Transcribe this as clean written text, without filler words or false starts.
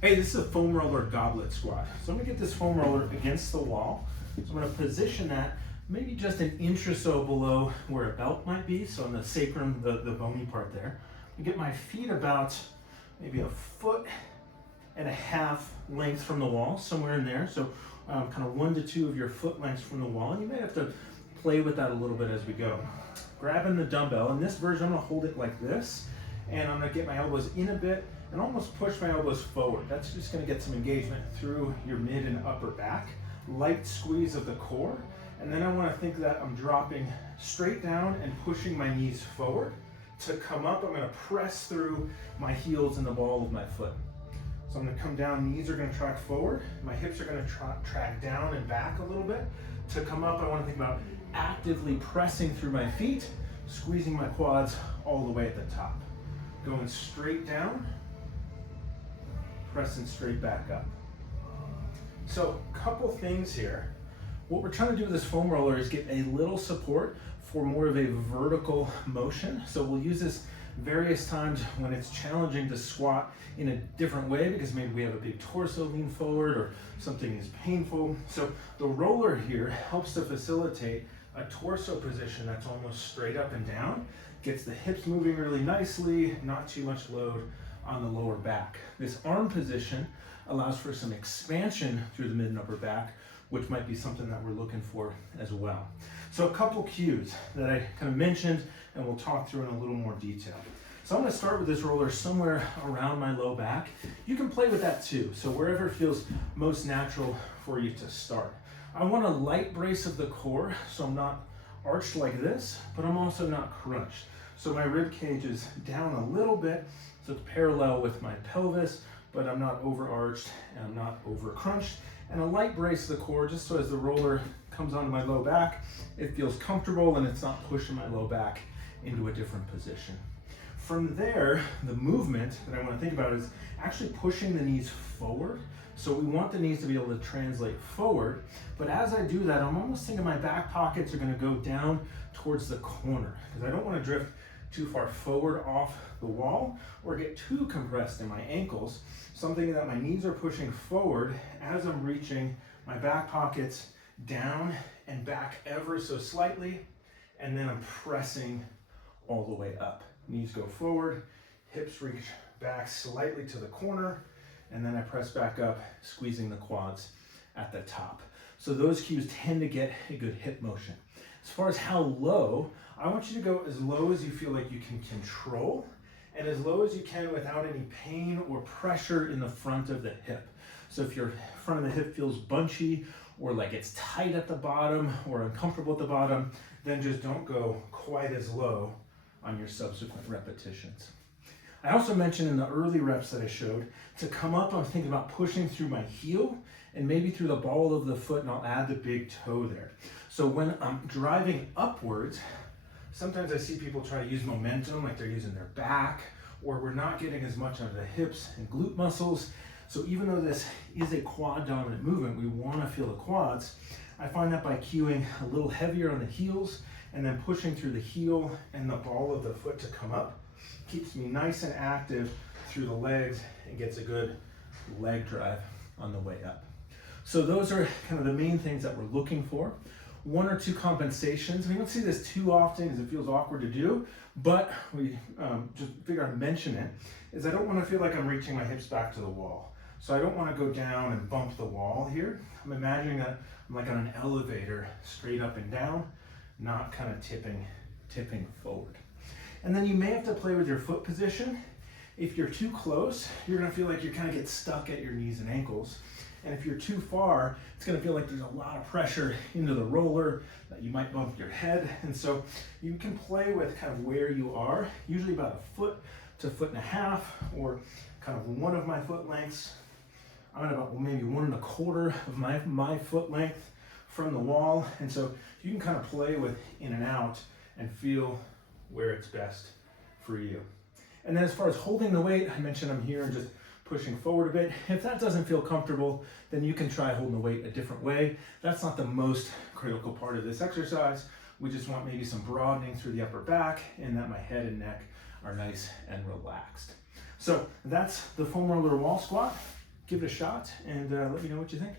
Hey, this is a foam roller goblet squat. So I'm gonna get this foam roller against the wall. So I'm gonna position that maybe just an inch or so below where a belt might be, so on the sacrum, the bony part there. I get my feet about maybe 1.5 foot length from the wall, somewhere in there. So kind of 1 to 2 of your foot lengths from the wall. And you may have to play with that a little bit as we go. Grabbing the dumbbell, in this version I'm gonna hold it like this, and I'm gonna get my elbows in a bit and almost push my elbows forward. That's just gonna get some engagement through your mid and upper back. Light squeeze of the core. And then I wanna think that I'm dropping straight down and pushing my knees forward. To come up, I'm gonna press through my heels and the ball of my foot. So I'm gonna come down, knees are gonna track forward. My hips are gonna track down and back a little bit. To come up, I wanna think about actively pressing through my feet, squeezing my quads all the way at the top. Going straight down, pressing straight back up. So a couple things here. What we're trying to do with this foam roller is get a little support for more of a vertical motion. So we'll use this various times when it's challenging to squat in a different way because maybe we have a big torso lean forward or something is painful. So the roller here helps to facilitate a torso position that's almost straight up and down, gets the hips moving really nicely, not too much load on the lower back. This arm position allows for some expansion through the mid and upper back, which might be something that we're looking for as well. So a couple cues that I kind of mentioned and we'll talk through in a little more detail. So I'm gonna start with this roller somewhere around my low back. You can play with that too, so wherever feels most natural for you to start. I want a light brace of the core, so I'm not arched like this, but I'm also not crunched. So my rib cage is down a little bit, so it's parallel with my pelvis, but I'm not overarched and I'm not over crunched. And a light brace of the core, just so as the roller comes onto my low back, it feels comfortable and it's not pushing my low back into a different position. From there, the movement that I want to think about is actually pushing the knees forward. So we want the knees to be able to translate forward, but as I do that, I'm almost thinking my back pockets are going to go down towards the corner because I don't want to drift too far forward off the wall or get too compressed in my ankles. So I'm thinking that my knees are pushing forward as I'm reaching my back pockets down and back ever so slightly, and then I'm pressing all the way up. Knees go forward, hips reach back slightly to the corner, and then I press back up, squeezing the quads at the top. So those cues tend to get a good hip motion. As far as how low, I want you to go as low as you feel like you can control and as low as you can without any pain or pressure in the front of the hip. So if your front of the hip feels bunchy or like it's tight at the bottom or uncomfortable at the bottom, then just don't go quite as low on your subsequent repetitions. I also mentioned in the early reps that I showed, to come up, I'm thinking about pushing through my heel and maybe through the ball of the foot, and I'll add the big toe there. So when I'm driving upwards, sometimes I see people try to use momentum, like they're using their back, or we're not getting as much out of the hips and glute muscles. So even though this is a quad dominant movement, we want to feel the quads. I find that by cueing a little heavier on the heels and then pushing through the heel and the ball of the foot to come up, keeps me nice and active through the legs and gets a good leg drive on the way up. So those are kind of the main things that we're looking for. 1 or 2 compensations. We don't see this too often because it feels awkward to do, but we just figure I'd mention it, is I don't want to feel like I'm reaching my hips back to the wall. So I don't want to go down and bump the wall here. I'm imagining that I'm like on an elevator, straight up and down, not kind of tipping forward. And then you may have to play with your foot position. If you're too close, you're gonna feel like you kind of get stuck at your knees and ankles. And if you're too far, it's gonna feel like there's a lot of pressure into the roller, that you might bump your head. And so you can play with kind of where you are, usually about 1 to 1.5 feet, or kind of 1 of my foot lengths. I'm at about maybe 1.25 of my foot length from the wall. And so you can kind of play with in and out and feel where it's best for you. And then as far as holding the weight, I mentioned I'm here and just pushing forward a bit. If that doesn't feel comfortable, then you can try holding the weight a different way. That's not the most critical part of this exercise. We just want maybe some broadening through the upper back and that my head and neck are nice and relaxed. So that's the foam roller wall squat. give it a shot and let me know what you think.